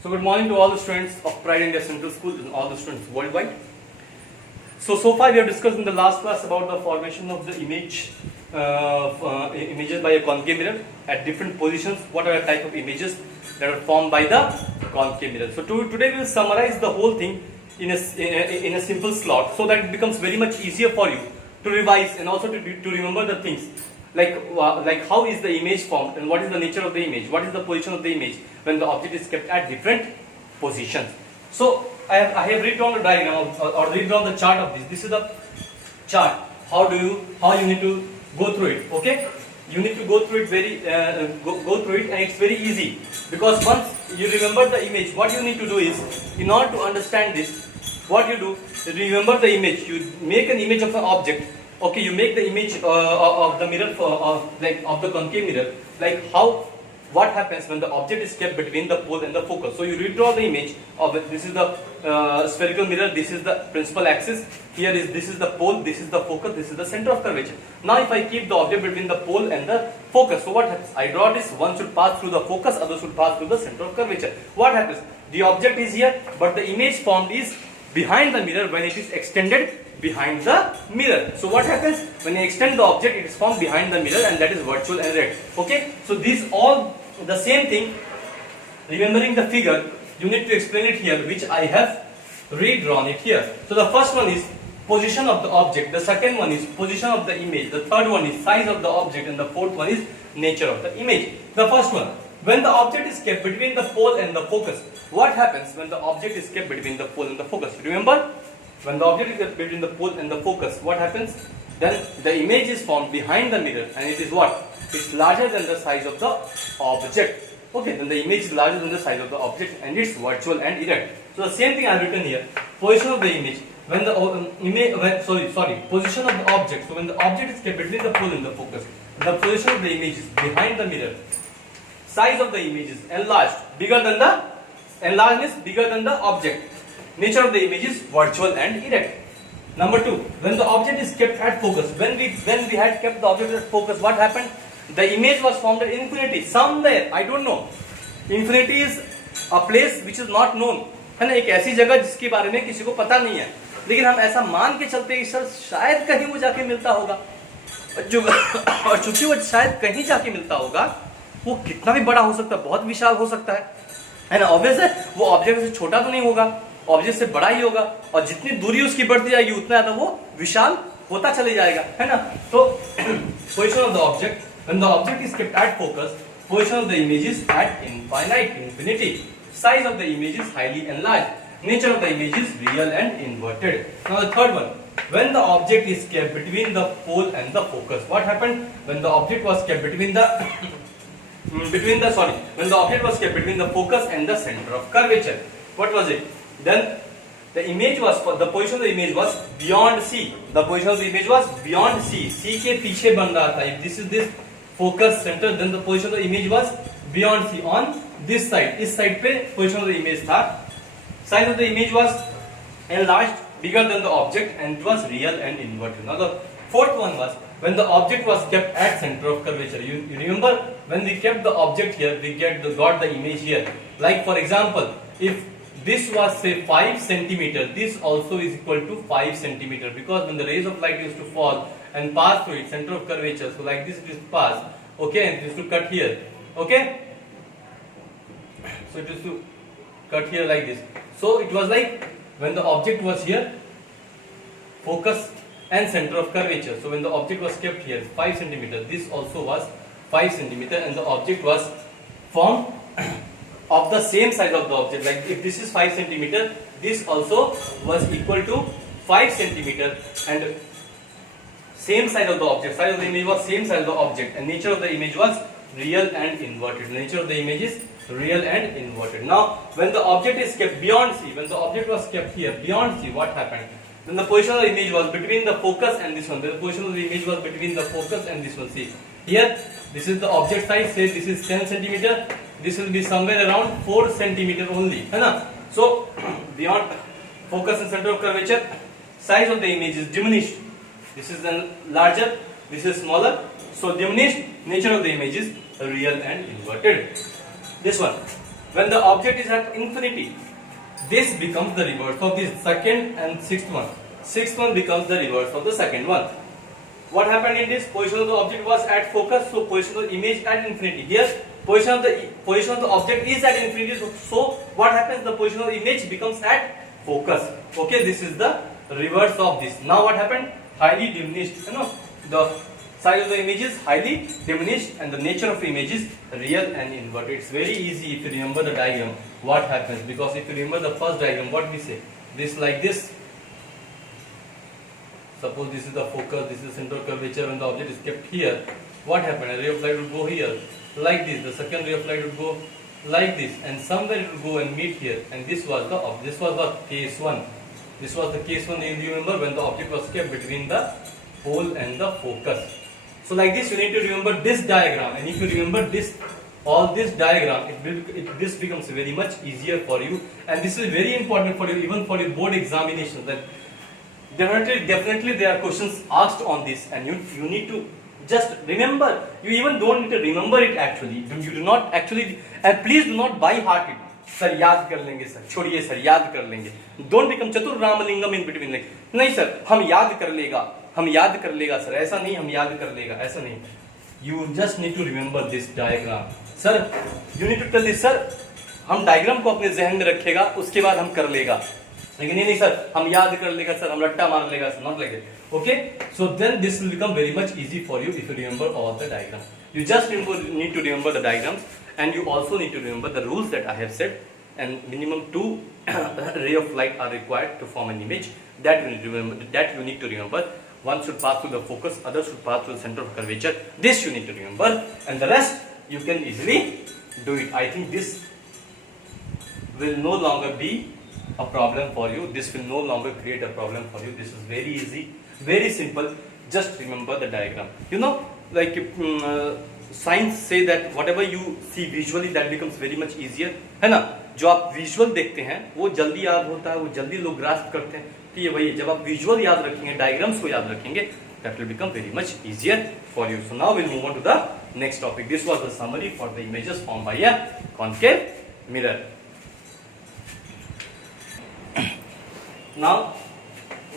So good morning to all the students of Pride India Central School and all the students worldwide. So far we have discussed in the last class about the formation of the images by a concave mirror at different positions. What are the type of images that are formed by the concave mirror? So today we will summarize the whole thing in a simple slot so that it becomes very much easier for you to revise and also to remember the things. Like how is the image formed and what is the nature of the image, what is the position of the image when the object is kept at different positions. So I have redrawn the diagram or redrawn the chart of this. This is the chart. How you need to go through it. Okay, you need to go through it go through it, and it's very easy because once you remember the image, what you need to do is, in order to understand this, what you do is remember the image. You make an image of an object. Okay, you make the image of the mirror of the concave mirror, what happens when the object is kept between the pole and the focus. So you redraw the image of it. This is the spherical mirror, this is the principal axis, this is the pole, this is the focus, this is the center of curvature. Now if I keep the object between the pole and the focus, so what happens? I draw this, one should pass through the focus, other should pass through the center of curvature. What happens? The object is here, but the image formed is behind the mirror when it is extended behind the mirror. So what happens when you extend the object, it is formed behind the mirror, and that is virtual and red. Okay, so these all the same thing. Remembering the figure, you need to explain it here, which I have redrawn it here. So the first one is position of the object, the second one is position of the image, the third one is size of the object, and the fourth one is nature of the image. The first one, when the object is kept between the pole and the focus, what happens when the object is kept between the pole and the focus? Remember, when the object is kept between the pole and the focus, what happens? Then the image is formed behind the mirror, and it is what? It's larger than the size of the object. Okay, then the image is larger than the size of the object, and it's virtual and erect. So the same thing I have written here. Position of the image when the position of the object. So when the object is kept between the pole and the focus, the position of the image is behind the mirror. Size of the image is enlarged, bigger than the object. Nature of the image is virtual and erect. Number 2, when the object is kept at focus. When we had kept the object at focus, what happened? The image was formed at infinity. Somewhere, I don't know. Infinity is a place which is not known. है ना, एक ऐसी जगह जिसके बारे में किसी को पता नहीं है, लेकिन हम ऐसा मान के चलते हैं सर शायद कहीं वो जाके मिलता होगा, और चूंकि वो शायद कहीं जाके मिलता होगा, वो कितना भी बड़ा हो सकता है, बहुत विशाल हो सकता है ना. ऑब्वियस है, वो ऑब्जेक्ट से छोटा तो नहीं होगा, ऑब्जेक्ट से बड़ा ही होगा, और जितनी दूरी उसकी बढ़ती जाएगी उतना ज्यादा वो विशाल होता चले जाएगा, है ना. तो position of the object, when the object is kept at focus, position of the image is at infinity. Size of the image is highly enlarged. Nature of the image is real and inverted. Now the third one, when the object is kept between the pole and the focus, what happened when the object was kept between the when the object was kept between the focus and the center of curvature? What was it? Then the position of the image was beyond C. The position of the image was beyond C. C के पीछे बन रहा था. If this is this focus center, then the position of the image was beyond C. On this side, इस side पे position of the image था. Size of the image was enlarged, bigger than the object, and it was real and inverted. Now the fourth one was when the object was kept at center of curvature. You remember when we kept the object here, we got the image here. Like for example, if this was say 5 centimeter, this also is equal to 5 centimeter, because when the rays of light used to fall and pass through its center of curvature, so like this it is pass, okay, and it used to cut here, okay, so it used to cut here like this. So it was like when the object was here, focus and center of curvature. So when the object was kept here 5 centimeter, this also was 5 centimeter, and the object was formed of the same size of the object. Like if this is 5 centimeter, this also was equal to 5 centimeter, and same size of the object. Size of the image was same size of the object, and nature of the image was real and inverted. Nature of the image is real and inverted. Now, when the object is kept beyond C, when the object was kept here beyond C, what happened? Then the position of the image was between the focus and this one. The position of the image was between the focus and this one. See here, this is the object size. Say this is 10 centimeter. This will be somewhere around 4 centimeter only, है ना? So beyond focus and center of curvature, size of the image is diminished. This is then larger. This is smaller. So diminished. Nature of the image is real and inverted. This one, When the object is at infinity, this becomes the reverse of this second and sixth one. Sixth one becomes the reverse of the second one. What happened in this? Position of the object was at focus, so position of the image at infinity. Here, position of the object is at infinity. So what happens? The position of the image becomes at focus. Okay, this is the reverse of this. Now what happened? Highly diminished. The size of the image is highly diminished, and the nature of the image is real and inverted. It's very easy if you remember the diagram. What happens? Because if you remember the first diagram, what we say? This like this. Suppose this is the focus, this is center of curvature. When the object is kept here, what happened? A ray of light would go here, like this. The second ray of light would go like this, and somewhere it would go and meet here. And this was the case one. This was the case one. You remember when the object was kept between the pole and the focus. So like this, you need to remember this diagram. And if you remember all this diagram, this becomes very much easier for you. And this is very important for you, even for your board examinations. That definitely there are questions asked on this, and you need to just remember. You even don't need to remember it actually. You do not actually, and please do not by heart it. Sir, याद कर लेंगे sir. छोड़िए sir, याद कर लेंगे. Don't become चतुर Ramalingam in between. Like नहीं sir, हम याद कर लेगा sir. ऐसा नहीं, हम याद कर लेगा, ऐसा नहीं. You just need to remember this diagram. Sir, you need to tell this sir. हम diagram को अपने जहन में रखेगा, उसके बाद हम कर लेगा. लेकिन नहीं सर, हम याद कर लेगा सर, हम रट्टा मार लेगा sir, not like that. Okay, so then this will become very much easy for you if you remember all the diagrams. You just need to remember the diagrams, and you also need to remember the rules that I have said. And minimum 2 ray of light are required to form an image. That you need to remember. One should pass through the focus, other should pass through the center of curvature. This you need to remember, and the rest you can easily do it. I think this will no longer be a problem for you. This will no longer create a problem for you. This is very easy, very simple. Just remember the diagram. Like science say that whatever you see visually, that becomes very much easier. है ना? जो आप visual देखते हैं, वो जल्दी याद होता है, वो जल्दी लोग grasp करते हैं. कि ये वही, जब आप visual याद रखेंगे, diagrams को याद रखेंगे, that will become very much easier for you. So now we'll move on to the next topic. This was the summary for the images formed by a concave mirror. Now,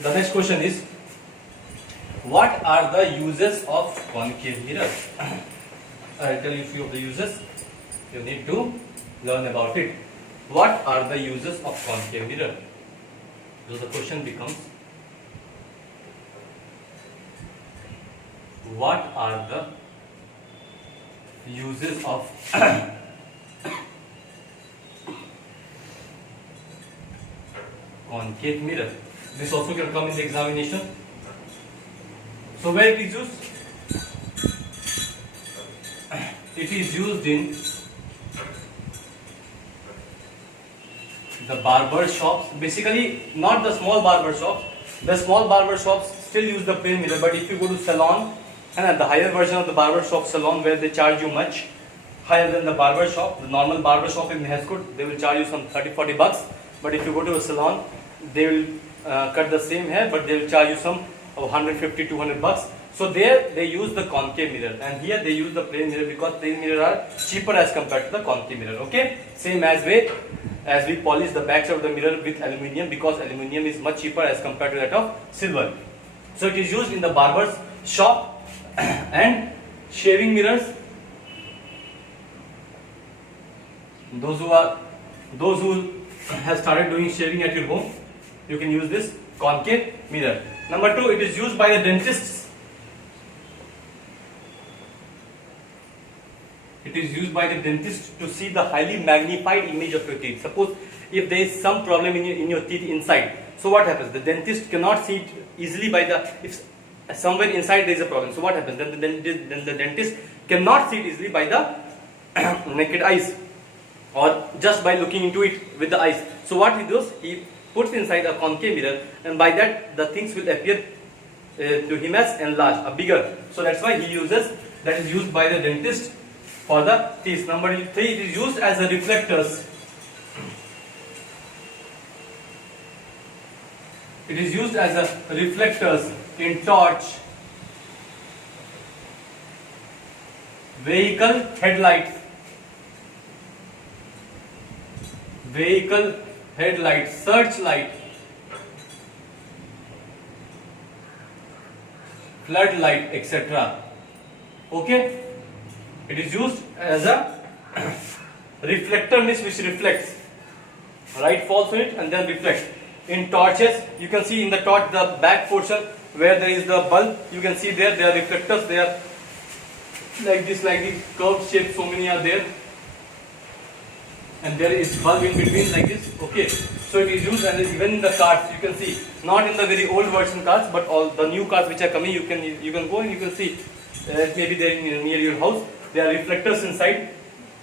the next question is, what are the uses of concave mirror? I'll tell you a few of the uses. You need to learn about it. What are the uses of concave mirror? So the question becomes, what are the uses of concave mirror? This also can come in the examination. So where it is used? It is used in the barber shops. Basically, not the small barber shops. The small barber shops still use the plain mirror, but if you go to salon, and at the higher version of the barber shop salon, where they charge you much higher than the barber shop, the normal barber shop in Mehskut, they will charge you some 30-40 bucks. But if you go to a salon, they will cut the same hair, but they will charge you some 150-200 bucks. So there they use the concave mirror, and here they use the plain mirror because plain mirror are cheaper as compared to the concave mirror. Okay, same as we polish the backside of the mirror with aluminium, because aluminium is much cheaper as compared to that of silver. So it is used in the barber's shop and shaving mirrors. Those who have started doing shaving at your home, you can use this concave mirror. Number 2, it is used by the dentists. It is used by the dentist to see the highly magnified image of your teeth. Suppose if there is some problem in your teeth inside, so what happens? The dentist cannot see it easily if somewhere inside there is a problem. So what happens? Then the dentist cannot see it easily by the naked eyes, or just by looking into it with the eyes. So what he does, he puts inside a concave mirror, and by that the things will appear to him as enlarged, bigger. So that's why he uses, that is used by the dentist for the teeth. Number 3, it is used as a reflectors. It is used as a reflectors in torch, vehicle headlights, vehicle headlight, searchlight, floodlight, etc. Okay, it is used as a reflector, means which reflects. Light falls on it and then reflects. In torches, you can see in the torch the back portion where there is the bulb. You can see there are reflectors. They are like this curved shape. So many are there, and there is bulb in between like this. Okay, so it is used, and even in the cars you can see, not in the very old version cars, but all the new cars which are coming, you can go and you can see maybe they are near your house. There are reflectors inside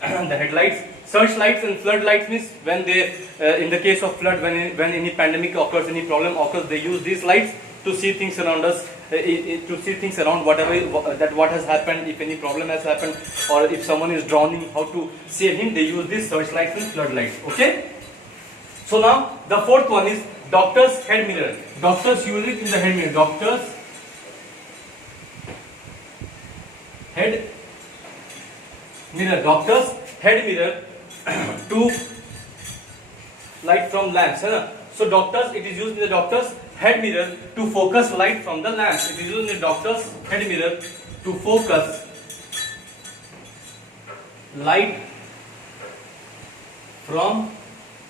the headlights. Searchlights and floodlights means when they in the case of flood, when any pandemic occurs, any problem occurs, they use these lights to see things around us, to see things around whatever that what has happened, if any problem has happened, or if someone is drowning, how to save him. They use these searchlights and floodlights. Okay, so now the fourth one is doctor's head mirror. Doctors use it in the head mirror. Doctor's head mirror. Doctor's head mirror to light from lamps. So doctors, it is used in the doctor's head mirror to focus light from the lamps. It is used in the doctor's head mirror to focus light from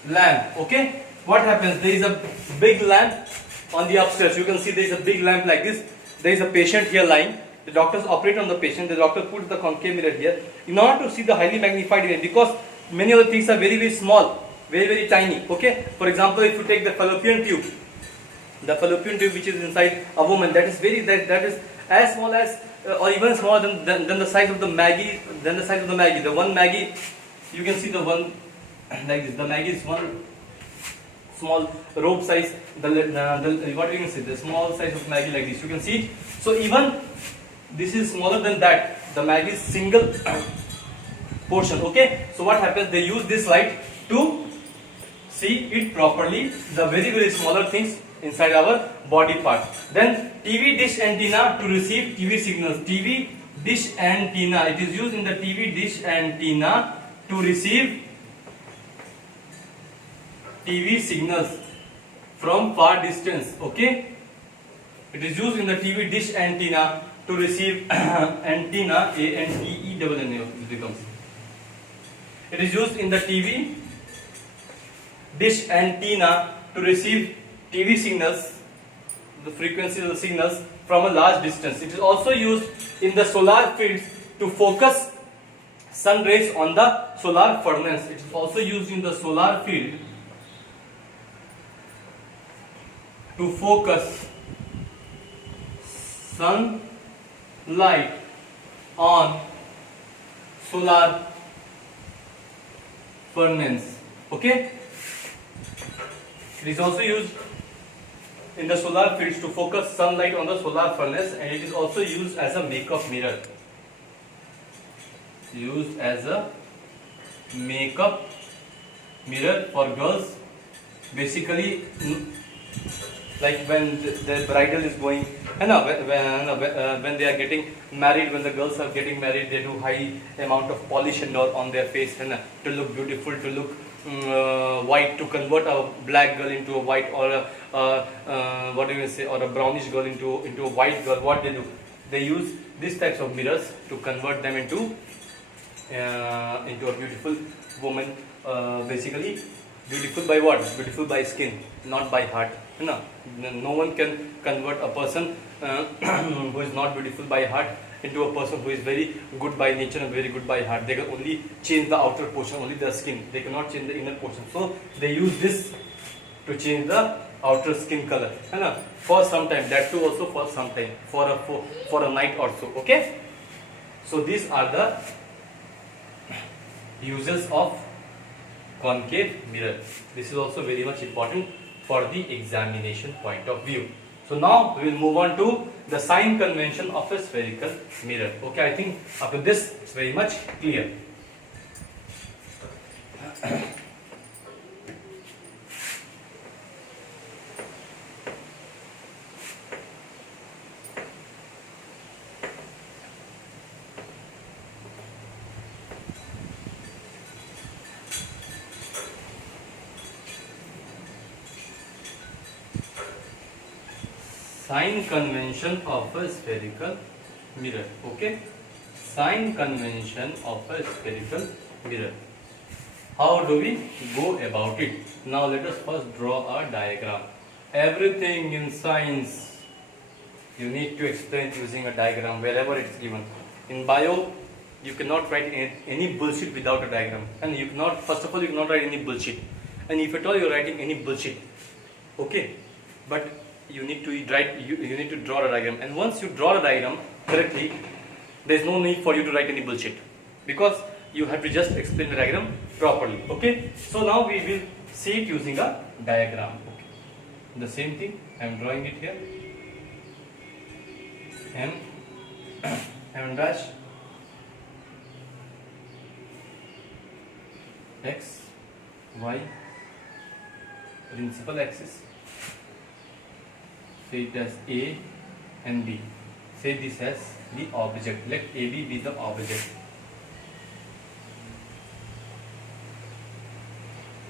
lamp. Okay, what happens? There is a big lamp on the upstairs. You can see there is a big lamp like this. There is a patient here lying. The doctors operate on the patient. The doctor puts the concave mirror here in order to see the highly magnified image, because many of the things are very small, very tiny. Okay, for example, if you take the fallopian tube which is inside a woman, that is that is as small as or even smaller than the size of the Maggie. The one Maggie, you can see the one like this. The Maggie is one small rope size. What you can see, the small size of Maggie like this. You can see. So even this is smaller than that. The Maggie is single portion. Okay, so what happens? They use this light to see it properly, the very smaller things inside our body part. Then TV dish antenna to receive TV signals. TV dish antenna, it is used in the TV dish antenna to receive TV signals from far distance. Okay, it is used in the TV dish antenna to receive antenna, ANTENNA it becomes. It is used in the TV dish antenna to receive TV signals, the frequencies of the signals from a large distance. It is also used in the solar fields to focus sun rays on the solar furnace. It is also used in the solar field to focus sunlight on solar furnace. Okay, it is also used in the solar fields to focus sunlight on the solar furnace, and it is also used as a makeup mirror. Used as a makeup mirror for girls. Basically, like when the bridal is going, when they are getting married, when the girls are getting married, they do high amount of polish and all on their face, and to look beautiful, to look white, to convert a black girl into a white, or a what do you say, or a brownish girl into a white girl. What they do? They use these types of mirrors to convert them into a beautiful woman. Basically, beautiful by what? Beautiful by skin, not by heart. No one can convert a person who is not beautiful by heart into a person who is very good by nature and very good by heart. They can only change the outer portion, only the skin. They cannot change the inner portion. So they use this to change the outer skin color. For some time. That too also for some time. For a night or so. Okay. So these are the uses of concave mirror. This is also very much important for the examination point of view. So now we will move on to the sign convention of a spherical mirror. Okay, I think after this it's very much clear. sign convention of a spherical mirror. Okay, sign convention of a spherical mirror. How do we go about it? Now let us first draw a diagram. Everything in science you need to explain using a diagram wherever it's given. In bio, you cannot write any bullshit without a diagram, and you cannot, first of all, you cannot write any bullshit. And if at all you're writing any bullshit, okay, but you need to write, you need to draw a diagram. And once you draw a diagram correctly, there is no need for you to write any bullshit, because you have to just explain the diagram properly. Okay, so now we will see it using a diagram. Okay, the same thing, I am drawing it here. M dash x y principal axis, say it as A and B, say this as the object, let AB be the object,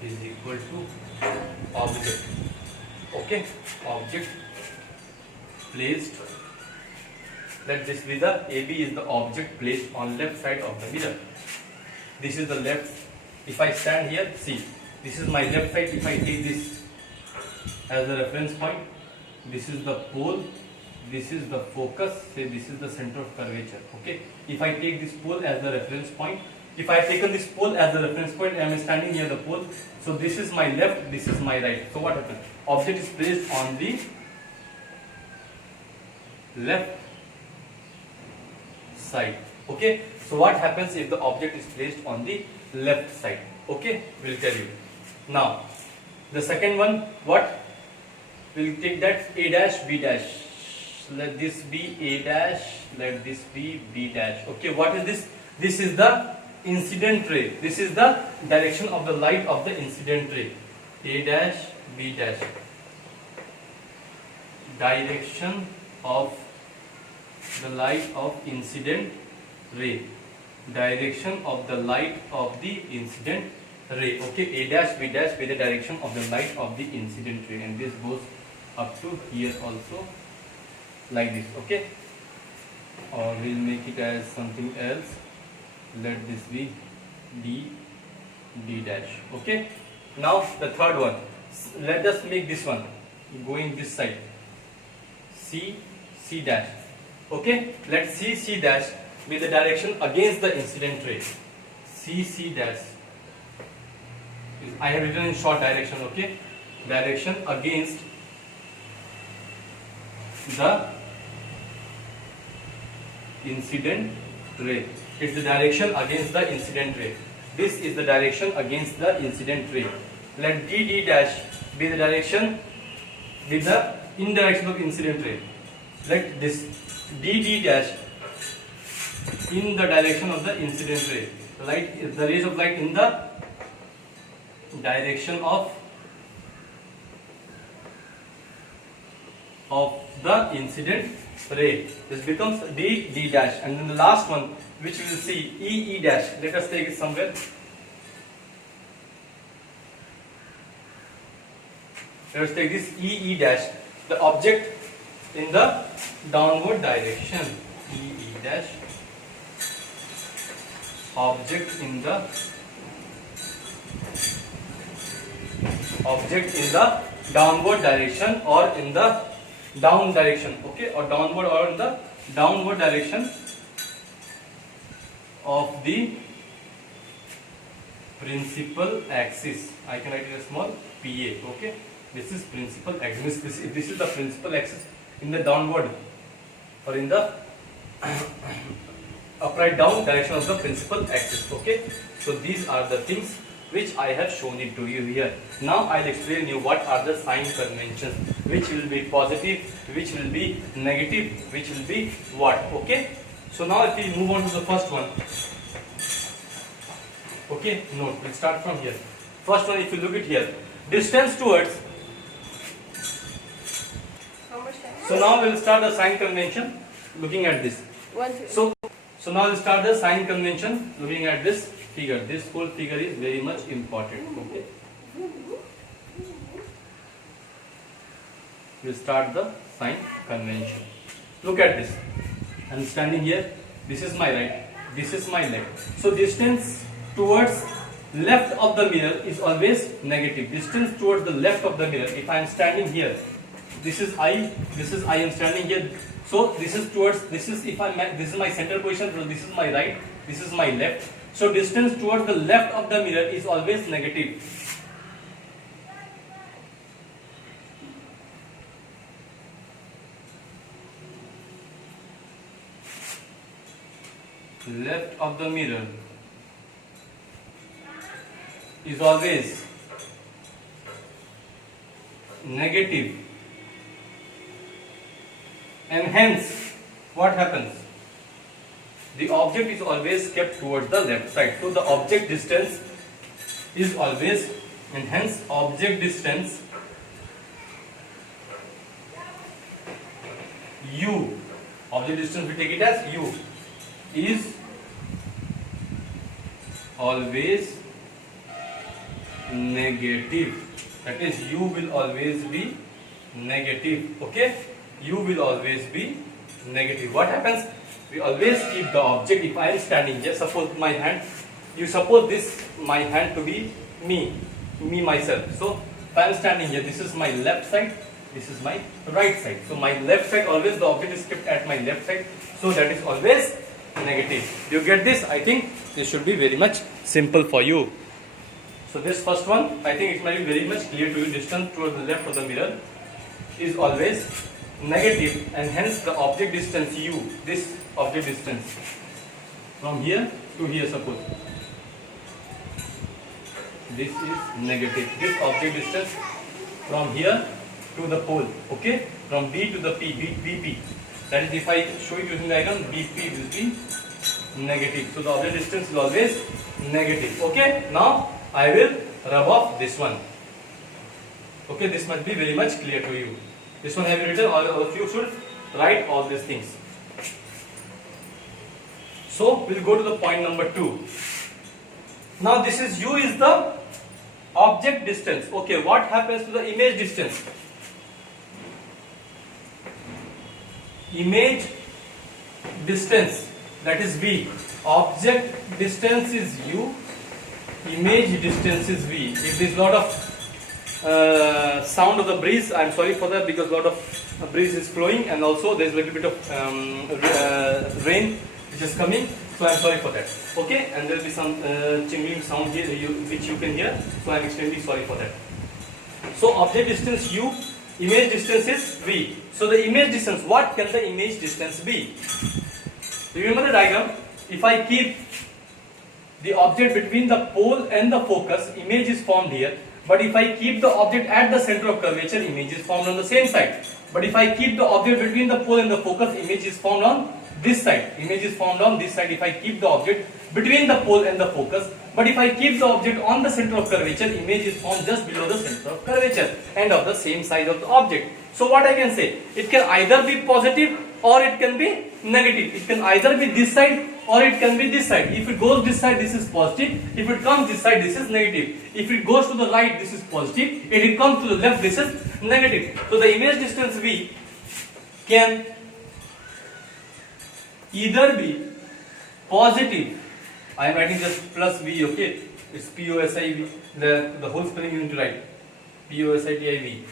is equal to object. Okay, object placed, let this be the AB is the object placed on left side of the mirror. This is the left. If I stand here, see, this is my left side. If I take this as a reference point, this is the pole, this is the focus, say this is the center of curvature. Okay, if I take this pole as the reference point, if I have taken this pole as the reference point, I am standing near the pole, so this is my left, this is my right. So what happens? Object is placed on the left side. Okay, so what happens if the object is placed on the left side? Okay, we'll tell you. Now the second one, what we'll take, that A dash B dash, let this be A dash, let this be B dash. Okay, what is this? This is the incident ray, this is the direction of the light of the incident ray. A dash B dash, direction of the light of incident ray, direction of the light of the incident ray. Okay, A dash B dash be the direction of the light of the incident ray, and this goes up to here also, like this. Okay, or we'll make it as something else, let this be D dash. Okay, now the third one, let us make this one going this side, C dash. Okay, let C dash be the direction against the incident ray. C dash, I have written in short direction. Okay, direction against the incident ray. It's the direction against the incident ray. This is the direction against the incident ray. Let D dash be the direction with the in direction of incident ray. Let this D dash in the direction of the incident ray. Light, the rays of light in the direction of the incident ray. This becomes D dash, and then the last one, which we will see, E dash. Let us take it somewhere. Let us take this E dash, the object in the downward direction. E dash, object in the downward direction, or in the down direction. Okay, or downward, or in the downward direction of the principal axis. I can write it as small PA. Okay, this is principal axis. This is the principal axis in the downward or in the upright down direction of the principal axis. Okay, so these are the things which I have shown it to you here. Now I'll explain you what are the sign conventions, which will be positive, which will be negative, which will be what. Okay, so now if we move on to the first one. Okay, note, we'll start from here. First one, if you look at here, distance towards. So now we'll start the sign convention looking at this. So now we'll start the sign convention looking at this figure. This whole figure is very much important. Okay, we'll start the sign convention. Look at this. I'm standing here. This is my right. This is my left. So distance towards left of the mirror is always negative. Distance towards the left of the mirror. If I am standing here, this is I. This is I am standing here. So this is towards. This is if I. This is my center position. So this is my right. This is my left. So distance towards the left of the mirror is always negative. Left of the mirror is always negative, and hence what happens? The object is always kept towards the left side. So the object distance is always, and hence object distance u, object distance we take it as u, is always negative. That is, u will always be negative. Okay, u will always be negative. What happens? We always keep the object. If I am standing here, suppose my hand, you suppose this my hand to be me myself. So if I am standing here, this is my left side, this is my right side. So my left side, always the object is kept at my left side. So that is always negative. Do you get this? I think this should be very much simple for you. So this first one, I think it might be very much clear to you. Distance towards the left of the mirror is always negative, and hence the object distance u, this object distance from here to here, suppose this is negative. This object distance from here to the pole, okay, from B to the P, BP, that is, if I show it using the diagram, BP will be negative. So the object distance is always negative. Okay, now I will rub off this one. Okay, this must be very much clear to you. This one have you written, or you should write all these things. So we'll go to the point number 2. Now this is u is the object distance. Okay, what happens to the image distance? Image distance, that is v. Object distance is u, image distance is v. If there is lot of sound of the breeze, I am sorry for that, because a lot of breeze is flowing, and also there is a little bit of rain which is coming, so I am sorry for that. Okay, and there will be some chiming sound here which you can hear, so I am extremely sorry for that. So object distance u, image distance is v. So the image distance, what can the image distance be? Remember the diagram. If I keep the object between the pole and the focus, image is formed here. But if I keep the object at the center of curvature, image is formed on the same side. But if I keep the object between the pole and the focus, image is formed on this side. Image is formed on this side if I keep the object between the pole and the focus. But if I keep the object on the center of curvature, image is formed just below the center of curvature and of the same size of the object. So what I can say? It can either be positive or it can be negative. It can either be this side or it can be this side. If it goes this side, this is positive. If it comes this side, this is negative. If it goes to the right, this is positive. If it comes to the left, this is negative. So the image distance v can either be positive. I am writing just plus v, okay? It's POSIV. The whole spelling you need to write. POSITIV.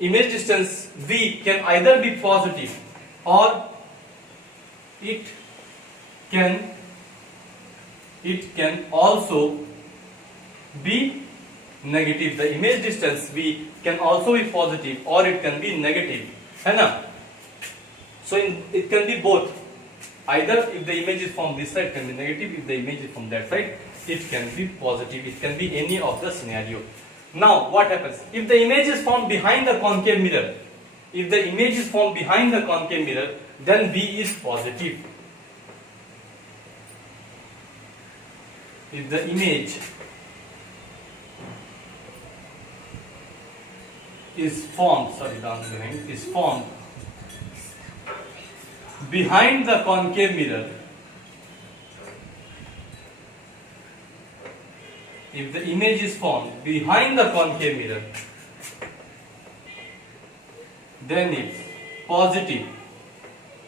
Image distance v can either be positive or it can also be negative. The image distance v can also be positive or it can be negative. है ना? So it can be both. Either if the image is from this side, it can be negative. If the image is from that side, it can be positive. It can be any of the scenario. Now what happens? If the image is formed behind the concave mirror, if the image is formed behind the concave mirror, then v is positive. If the image is formed, is formed behind the concave mirror, if the image is formed behind the concave mirror, then it's positive,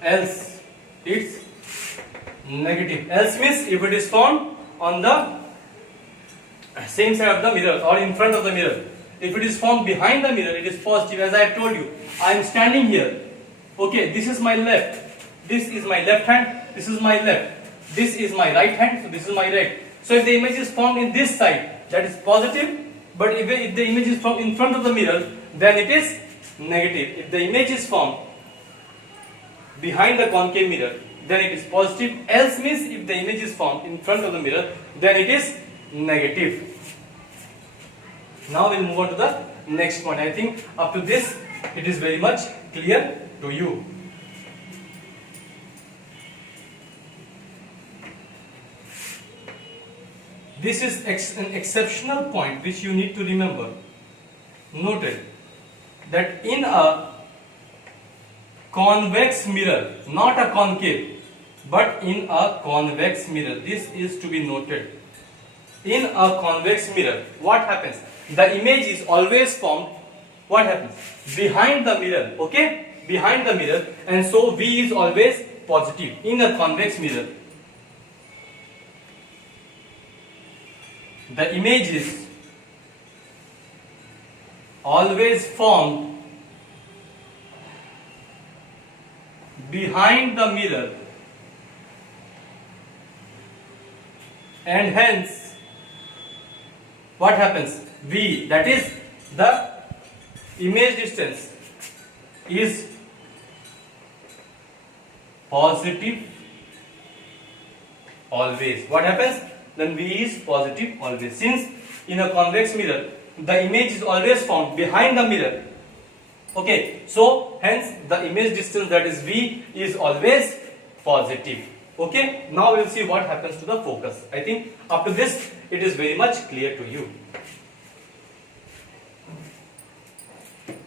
else it's negative. Else means if it is found on the same side of the mirror or in front of the mirror. If it is found behind the mirror, it is positive. As I have told you, I am standing here. Okay, this is my left. This is my left hand. This is my left. This is my right hand. So this is my right. So if the image is found in this side, that is positive. But if the image is found in front of the mirror, then it is negative. If the image is found behind the concave mirror, then it is positive. Else means if the image is found in front of the mirror, then it is negative. Now we'll move on to the next point. I think up to this it is very much clear to you. This is an exceptional point which you need to remember. Noted that in a convex mirror, not a concave, but in a convex mirror, this is to be noted. In a convex mirror, what happens? The image is always formed, what happens? Behind the mirror, okay? Behind the mirror, and so V is always positive in a convex mirror. The image is always formed behind the mirror, and hence what happens? V, that is the image distance, is positive always. What happens? Then V is positive always. Since in a convex mirror, the image is always found behind the mirror. Okay, so hence the image distance, that is V, is always positive. Okay, now we will see what happens to the focus. I think up to this it is very much clear to you.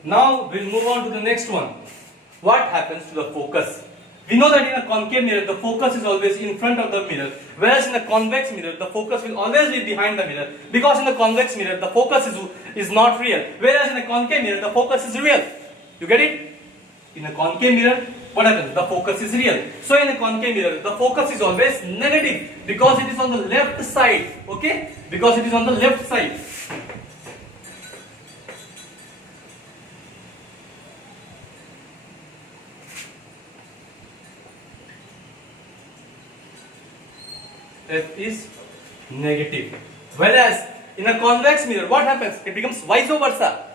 Now we'll move on to the next one. What happens to the focus? We know that in a concave mirror, the focus is always in front of the mirror, whereas in a convex mirror, the focus will always be behind the mirror, because in a convex mirror, the focus is not real, whereas in a concave mirror, the focus is real. You get it? In a concave mirror, what happens? The focus is real. So in a concave mirror, the focus is always negative, because it is on the left side. Okay? Because it is on the left side. F is negative. Whereas in a convex mirror, what happens? It becomes vice versa.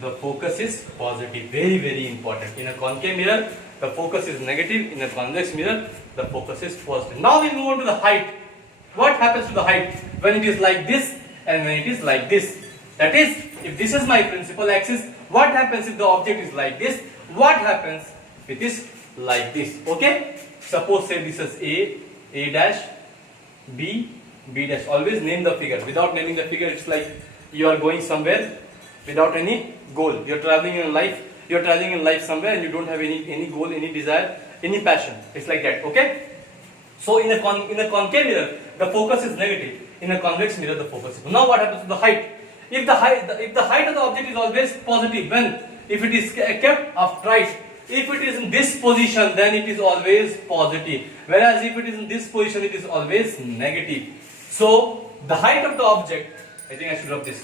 The focus is positive. Very, very important. In a concave mirror, the focus is negative. In a convex mirror, the focus is positive. Now we move on to the height. What happens to the height when it is like this and when it is like this? That is, if this is my principal axis, what happens if the object is like this? What happens if it is like this? Okay? Suppose say this is A dash, B dash. Always name the figure. Without naming the figure, it's like you are going somewhere without any goal. You're traveling in life. You're traveling in life somewhere and you don't have any goal, any desire, any passion. It's like that. Okay? So in a concave mirror, the focus is negative. In a convex mirror, the focus is. Now what happens to the height? If the height of the object is always positive, when if it is kept upright, if it is in this position, then it is always positive. Whereas if it is in this position, it is always negative. So the height of the object, I think I should rub this.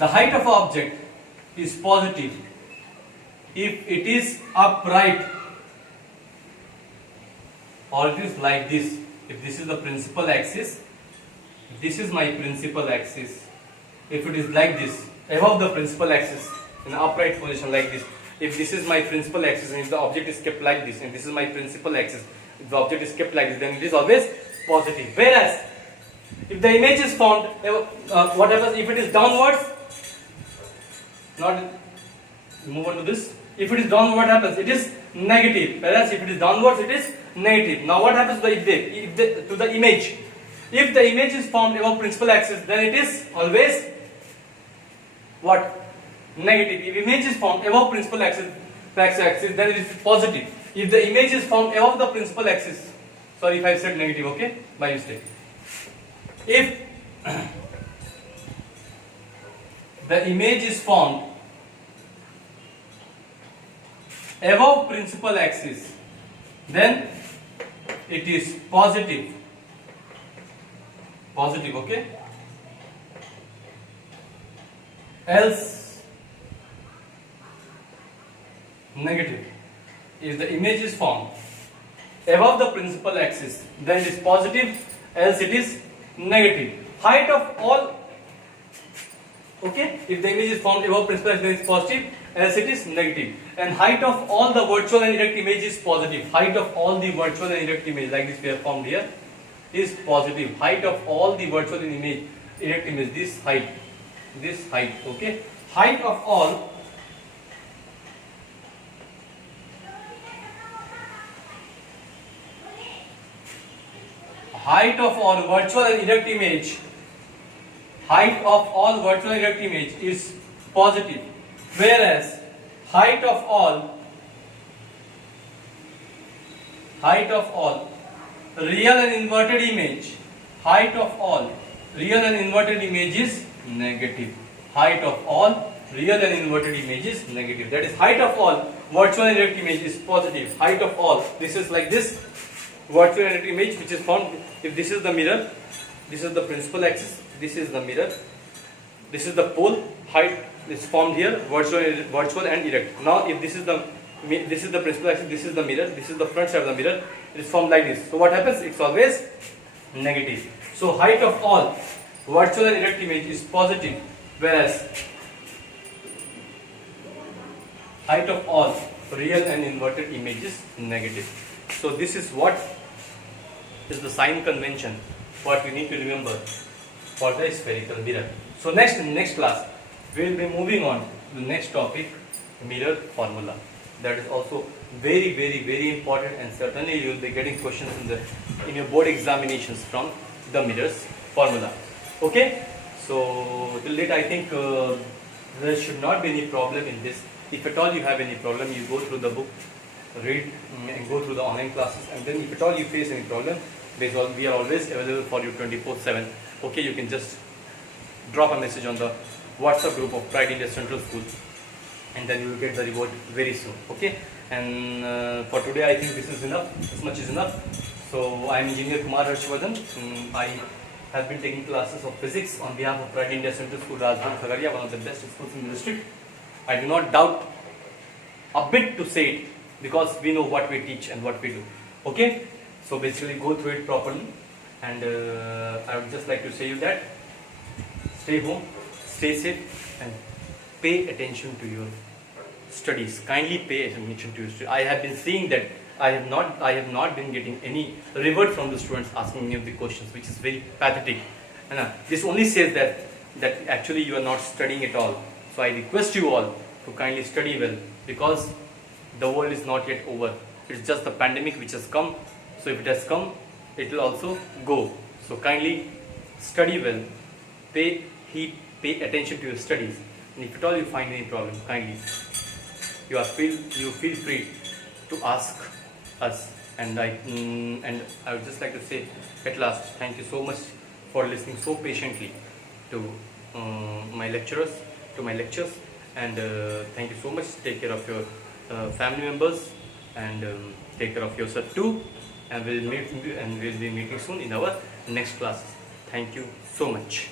The height of an object is positive if it is upright, or it is like this. If this is the principal axis, this is my principal axis. If it is like this, above the principal axis, in an upright position like this. If this is my principal axis and if the object is kept like this, and this is my principal axis, if the object is kept like this, then it is always positive. Whereas, if the image is found, what happens if it is downwards? Not move on to this. If it is downward, what happens? It is negative. Whereas if it is downwards, it is negative. Now what happens to the image? If the image is formed above principal axis, then it is always what? negative. If image is found above principal axis, then it is positive. If the image is found above the principal axis, sorry if I said negative, okay, by mistake. If the image is found above principal axis, then it is positive. Positive, okay? Else negative. If the image is found above the principal axis, then it is positive, else it is negative. Height of all, okay, if the image is found above principal axis, then it is positive, else it is negative. And height of all the virtual and erect image is positive. Height of all the virtual and erect image, like this we have found here, is positive. Height of all the virtual and image, erect image, this height, okay. Height of all virtual and erect image, height of all virtual and erect image is positive, whereas height of all real and inverted image, height of all real and inverted image is negative. Height of all real and inverted image is negative. That is, height of all virtual and erect image is positive. Height of all, this is like this virtual and erect image which is found. If this is the mirror, this is the principal axis, this is the mirror, this is the pole, height is formed here, virtual and erect. Now if this is the principal axis, this is the mirror, this is the front side of the mirror, it is formed like this. So what happens? It's always negative. So height of all virtual and erect image is positive, whereas height of all real and inverted image is negative. So this is what is the sign convention, what we need to remember for the spherical mirror. So next class we will be moving on to the next topic, mirror formula. That is also very important, and certainly you will be getting questions in your board examinations from the mirror's formula. Okay, so till date I think there should not be any problem in this. If at all you have any problem, you go through the book, read and go through the online classes, and then if at all you face any problem, we are always available for you 24/7. Okay, you can just drop a message on the WhatsApp group of Pride India Central School, and then you will get the reward very soon. Okay, and for today I think this is enough. This much is enough. So I am Engineer Kumar Harshvardhan. I have been taking classes of physics on behalf of Pride India Central School, Rajasthan, Khagaria, one of the best schools in the district. I do not doubt a bit to say it, because we know what we teach and what we do. Okay, so basically go through it properly, and I would just like to say you that stay home, stay safe, and pay attention to your studies. Kindly pay attention to your studies. I have been seeing that I have not been getting any reward from the students asking me of the questions, which is very pathetic. And this only says that actually you are not studying at all. So I request you all to kindly study well, because the world is not yet over. It's just the pandemic which has come. So if it has come, it will also go. So kindly study well, pay attention to your studies, and if at all you find any problem, kindly you feel free to ask us. And I would just like to say at last, thank you so much for listening so patiently to my lectures, and thank you so much. Take care of your family members, and take care of yourself too, and we'll be meeting soon in our next class. Thank you so much.